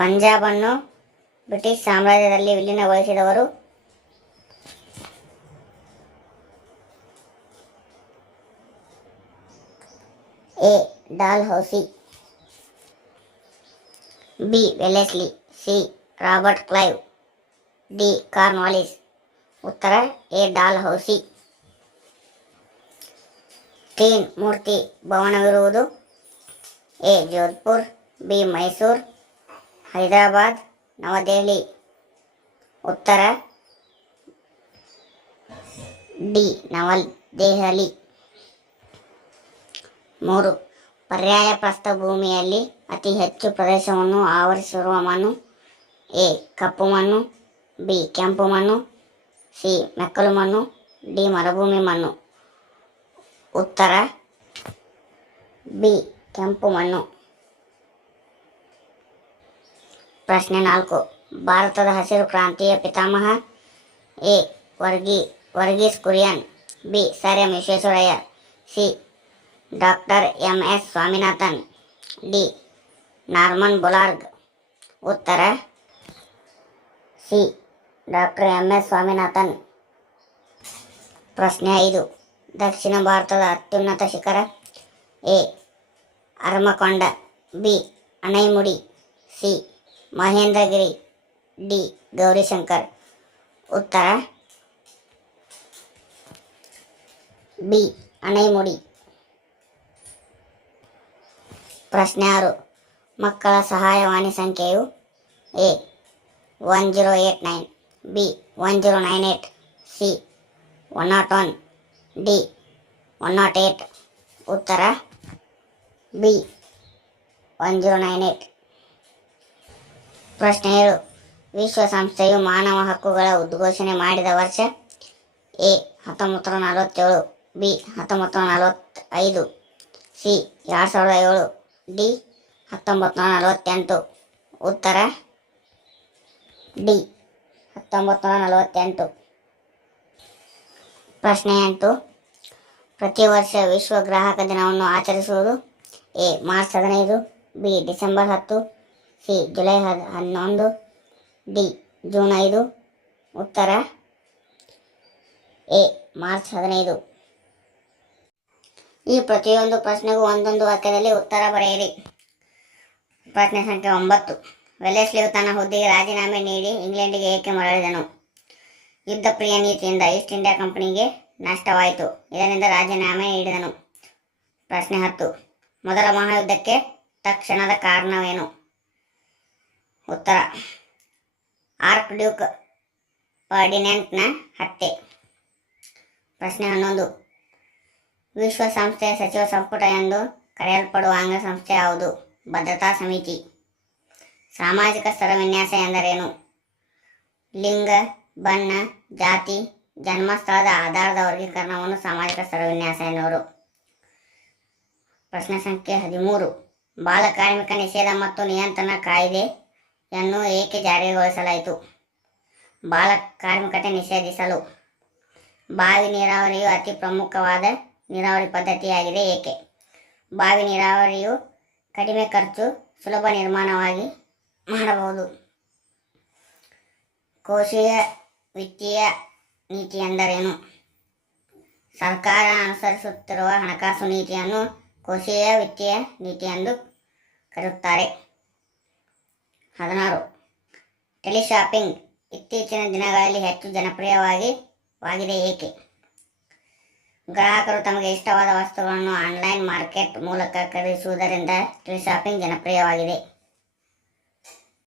ಪಂಜಾಬನ್ನು British ಸಾಮ್ರಾಜ್ಯದಲ್ಲಿ ವಿಲೀನಗೊಳಿಸಿದವರು? A. Dalhousie, B. Wellesley, C. Robert Clive, D. Cornwallis. ಉತ್ತರ A. Dalhousie. Teen Murti ಭವನವಿರುವುದು? ಎ. ಜೋಧ್ಪುರ್, ಬಿ. ಮೈಸೂರ್, ಹೈದರಾಬಾದ್, ನವದೆಹಲಿ. ಉತ್ತರ ಡಿ. ನವದೆಹಲಿ. 3. ಪರ್ಯಾಯ ಪ್ರಸ್ಥಭೂಮಿಯಲ್ಲಿ ಅತಿ ಹೆಚ್ಚು ಪ್ರದೇಶವನ್ನು ಆವರಿಸಿರುವ ಮಣ್ಣು? ಎ. ಕಪ್ಪು ಮಣ್ಣು, ಬಿ. ಕೆಂಪು ಮಣ್ಣು, ಸಿ. ಮೆಕ್ಕಲು ಮಣ್ಣು, ಡಿ. ಮರುಭೂಮಿ ಮಣ್ಣು. ಉತ್ತರ ಬಿ. ಕೆಂಪು ಮಣ್ಣು. ಪ್ರಶ್ನೆ 4. ಭಾರತದ ಹಸಿರು ಕ್ರಾಂತಿಯ ಪಿತಾಮಹ? A. Verghese Kurien, B. Sir M Visvesvaraya, C. Doctor M S Swaminathan, D. Norman Borlaug. ಉತ್ತರ C. Doctor M S Swaminathan. ಪ್ರಶ್ನೆ 5. ದಕ್ಷಿಣ ಭಾರತದ ಅತ್ಯುನ್ನತ ಶಿಖರ? A. Armakonda, B. Anaimudi, C. Mahendragiri, D. Gaurishankar. ಉತ್ತರ ಬಿ. ಅನೈಮುಡಿ. ಪ್ರಶ್ನೆ 6. ಮಕ್ಕಳ ಸಹಾಯವಾಣಿ ಸಂಖ್ಯೆಯು? ಎ. 1089, ಬಿ. 1098, ಸಿ. 101, ಡಿ. 108. ಉತ್ತರ ಬಿ. 1098. ಪ್ರಶ್ನೆ 7. ವಿಶ್ವಸಂಸ್ಥೆಯು ಮಾನವ ಹಕ್ಕುಗಳ ಉದ್ಘೋಷಣೆ ಮಾಡಿದ ವರ್ಷ? ಎ. 1947, ಬಿ. 1945, ಸಿ. 2007, ಡಿ. 1948. ಉತ್ತರ ಡಿ. 1948. ಪ್ರಶ್ನೆ 8. ಪ್ರತಿ ವರ್ಷ ವಿಶ್ವ ಗ್ರಾಹಕ ದಿನವನ್ನು ಆಚರಿಸುವುದು? A. March 15, B. December 10, C. July 11, D. June 5. ಉತ್ತರ ಎ. ಮಾರ್ಚ್ 15. ಈ ಪ್ರತಿಯೊಂದು ಪ್ರಶ್ನೆಗೂ ಒಂದೊಂದು ವಾಕ್ಯದಲ್ಲಿ ಉತ್ತರ ಬರೆಯಿರಿ. ಪ್ರಶ್ನೆ ಸಂಖ್ಯೆ 9. ವೆಲ್ಲೆಸ್ಲಿಯು ತನ್ನ ಹುದ್ದೆಗೆ ರಾಜೀನಾಮೆ ನೀಡಿ ಇಂಗ್ಲೆಂಡಿಗೆ ಏಕೆ ಮರಳಿದನು? ಯುದ್ಧಪ್ರಿಯ ನೀತಿಯಿಂದ ಈಸ್ಟ್ ಇಂಡಿಯಾ ಕಂಪನಿಗೆ ನಷ್ಟವಾಯಿತು. ಇದರಿಂದ ರಾಜೀನಾಮೆ ನೀಡಿದನು. ಪ್ರಶ್ನೆ 10. ಮೊದಲ ಮಹಾಯುದ್ಧಕ್ಕೆ ತಕ್ಷಣದ ಕಾರಣವೇನು? ಉತ್ತರ ಆರ್ಕ್ ಡ್ಯೂಕ್ ಫರ್ಡಿನ್ಯಾಂಡ್ನ ಹತ್ಯೆ. ಪ್ರಶ್ನೆ 11. ವಿಶ್ವಸಂಸ್ಥೆಯ ಸಚಿವ ಸಂಪುಟ ಎಂದು ಕರೆಯಲ್ಪಡುವ ಅಂಗಸಂಸ್ಥೆ ಯಾವುದು? ಭದ್ರತಾ ಸಮಿತಿ. ಸಾಮಾಜಿಕ ಸ್ತರವಿನ್ಯಾಸ ಎಂದರೇನು? ಲಿಂಗ, ಬಣ್ಣ, ಜಾತಿ, ಜನ್ಮಸ್ಥಳದ ಆಧಾರದ ವರ್ಗೀಕರಣವನ್ನು ಸಾಮಾಜಿಕ ಸ್ತರವಿನ್ಯಾಸ ಎನ್ನುವರು. ಪ್ರಶ್ನೆ ಸಂಖ್ಯೆ 13. ಬಾಲಕಾರ್ಮಿಕ ನಿಷೇಧ ಮತ್ತು ನಿಯಂತ್ರಣ ಕಾಯ್ದೆಯನ್ನು ಏಕೆ ಜಾರಿಗೊಳಿಸಲಾಯಿತು? ಬಾಲ ಕಾರ್ಮಿಕತೆ ನಿಷೇಧಿಸಲು. ಬಾವಿ ನೀರಾವರಿಯು ಅತಿ ಪ್ರಮುಖವಾದ ನೀರಾವರಿ ಪದ್ಧತಿಯಾಗಿದೆ. ಏಕೆ? ಬಾವಿ ನೀರಾವರಿಯು ಕಡಿಮೆ ಖರ್ಚು, ಸುಲಭ ನಿರ್ಮಾಣವಾಗಿ ಮಾಡಬಹುದು. ಕೋಶೀಯ ವಿತ್ತೀಯ ನೀತಿ ಎಂದರೇನು? ಸರ್ಕಾರ ಅನುಸರಿಸುತ್ತಿರುವ ಹಣಕಾಸು ನೀತಿಯನ್ನು ಕೋಶೀಯ ವಿತ್ತೀಯ ನೀತಿ ಎಂದು ಕರೆಯುತ್ತಾರೆ. 16. ಟೆಲಿಶಾಪಿಂಗ್ ಇತ್ತೀಚಿನ ದಿನಗಳಲ್ಲಿ ಹೆಚ್ಚು ಜನಪ್ರಿಯವಾಗಿದೆ. ಏಕೆ? ಗ್ರಾಹಕರು ತಮಗೆ ಇಷ್ಟವಾದ ವಸ್ತುಗಳನ್ನು ಆನ್ಲೈನ್ ಮಾರ್ಕೆಟ್ ಮೂಲಕ ಖರೀದಿಸುವುದರಿಂದ ಟೆಲಿಶಾಪಿಂಗ್ ಜನಪ್ರಿಯವಾಗಿದೆ.